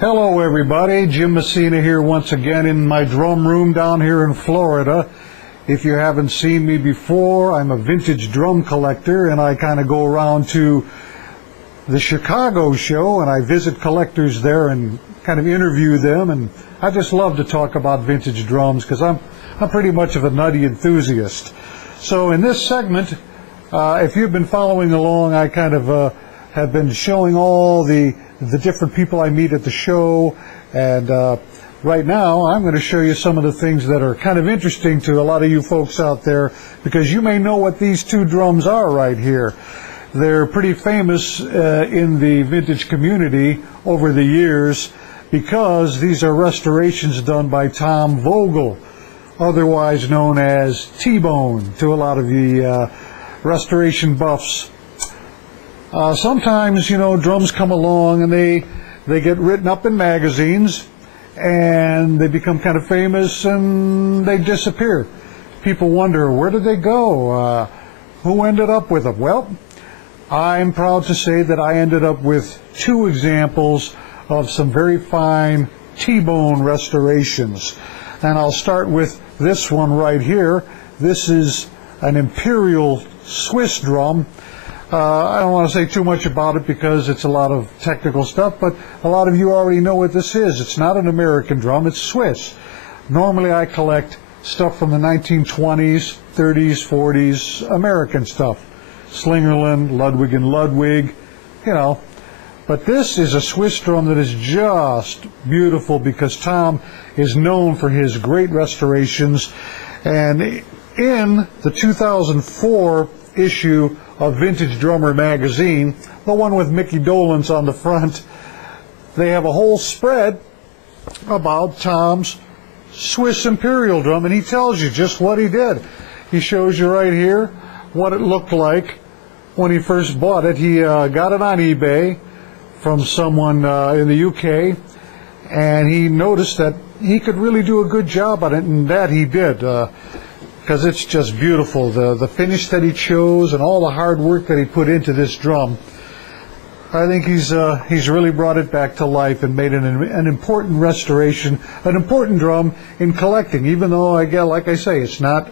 Hello everybody, Jim Messina here once again in my drum room down here in Florida. If you haven't seen me before, I'm a vintage drum collector and I kind of go around to the Chicago show and I visit collectors there and kind of interview them, and I just love to talk about vintage drums because I'm pretty much of a nutty enthusiast. So in this segment, if you've been following along, I kind of have been showing all the different people I meet at the show, and right now I'm going to show you some of the things that are kind of interesting to a lot of you folks out there, because you may know what these two drums are right here. They're pretty famous in the vintage community over the years because these are restorations done by Tom Vogel, otherwise known as T-Bone to a lot of the restoration buffs. Sometimes, you know, drums come along and they get written up in magazines and they become kind of famous and they disappear. People wonder, where did they go? Who ended up with them? Well, I'm proud to say that I ended up with two examples of some very fine T-bone restorations. And I'll start with this one right here. This is an Imperial Swiss drum. I don't want to say too much about it because it's a lot of technical stuff, but a lot of you already know what this is. It's not an American drum, it's Swiss. Normally I collect stuff from the 1920s, 30s, 40s, American stuff. Slingerland, Ludwig and Ludwig, you know. But this is a Swiss drum that is just beautiful because Tom is known for his great restorations. And in the 2004 issue of Vintage Drummer magazine, the one with Mickey Dolenz on the front, they have a whole spread about Tom's Swiss Imperial drum, and he tells you just what he did. He shows you right here what it looked like when he first bought it. He got it on eBay from someone in the UK, and he noticed that he could really do a good job on it, and that he did. Because it's just beautiful, the finish that he chose and all the hard work that he put into this drum. I think he's really brought it back to life and made an important restoration, an important drum in collecting. Even though, like I say, it's not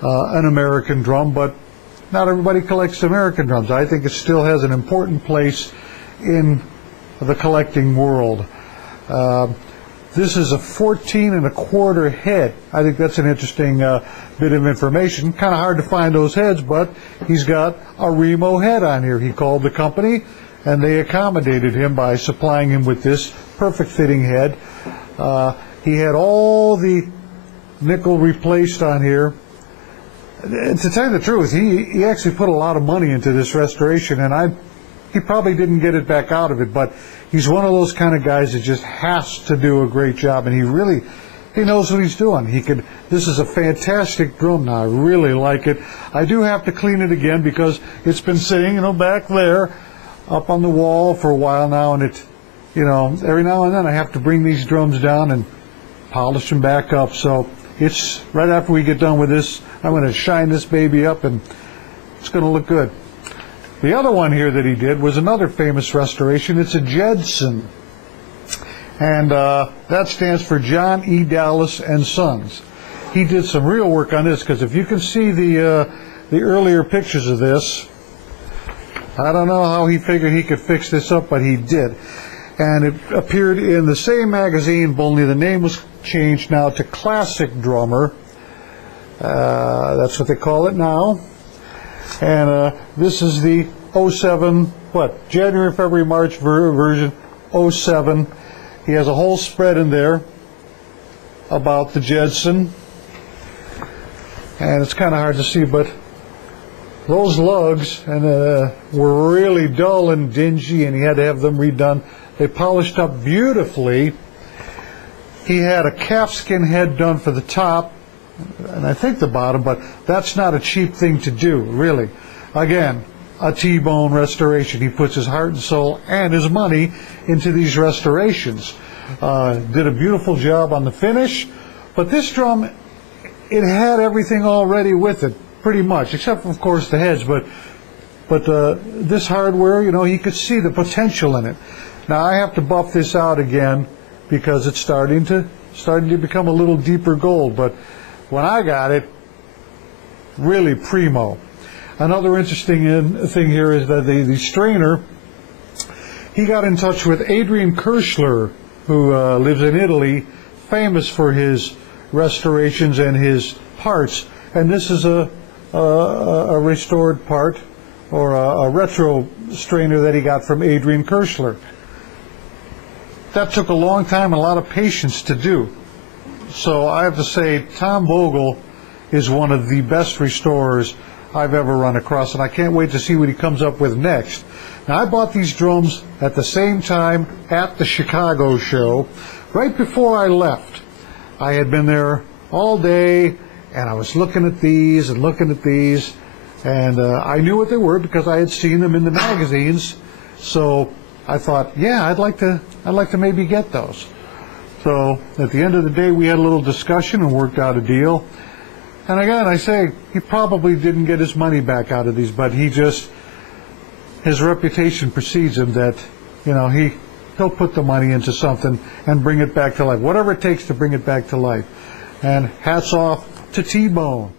an American drum, but not everybody collects American drums. I think it still has an important place in the collecting world. This is a 14 1/4 head. I think that's an interesting bit of information. Kind of hard to find those heads, but he's got a Remo head on here. He called the company, and they accommodated him by supplying him with this perfect fitting head. He had all the nickel replaced on here. To tell you the truth, he actually put a lot of money into this restoration, and he probably didn't get it back out of it, but he's one of those kind of guys that just has to do a great job, and he knows what he's doing. This is a fantastic drum now. I really like it. I do have to clean it again because it's been sitting, you know, back there up on the wall for a while now, and every now and then I have to bring these drums down and polish them back up. So it's right after we get done with this, I'm going to shine this baby up and it's going to look good. The other one here that he did was another famous restoration. It's a Jedson, and that stands for John E. Dallas and Sons. He did some real work on this, because if you can see the earlier pictures of this, I don't know how he figured he could fix this up, but he did. And it appeared in the same magazine, but only the name was changed now to Classic Drummer. That's what they call it now. And this is the 07, January, February, March version, 07. He has a whole spread in there about the Jedson. And it's kind of hard to see, but those lugs were really dull and dingy, and he had to have them redone. They polished up beautifully. He had a calfskin head done for the top, and I think the bottom, but that's not a cheap thing to do, really. Again, a T-bone restoration. He puts his heart and soul and his money into these restorations. Did a beautiful job on the finish, but this drum, it had everything already with it, pretty much, except of course the heads, but this hardware, you know, he could see the potential in it. Now I have to buff this out again because it's starting to become a little deeper gold, but when I got it, really primo. Another interesting thing here is that the strainer, he got in touch with Adrian Kirschler, who lives in Italy, famous for his restorations and his parts, and this is a restored part, or a retro strainer that he got from Adrian Kirschler. That took a long time and a lot of patience to do. So I have to say, Tom Vogel is one of the best restorers I've ever run across, and I can't wait to see what he comes up with next. Now, I bought these drums at the same time at the Chicago show, right before I left. I had been there all day, and I was looking at these and looking at these, and I knew what they were because I had seen them in the magazines. So I thought, yeah, I'd like to maybe get those. So at the end of the day, we had a little discussion and worked out a deal. And again, I say, he probably didn't get his money back out of these, but his reputation precedes him that, you know, he'll put the money into something and bring it back to life, whatever it takes to bring it back to life. And hats off to T-Bone.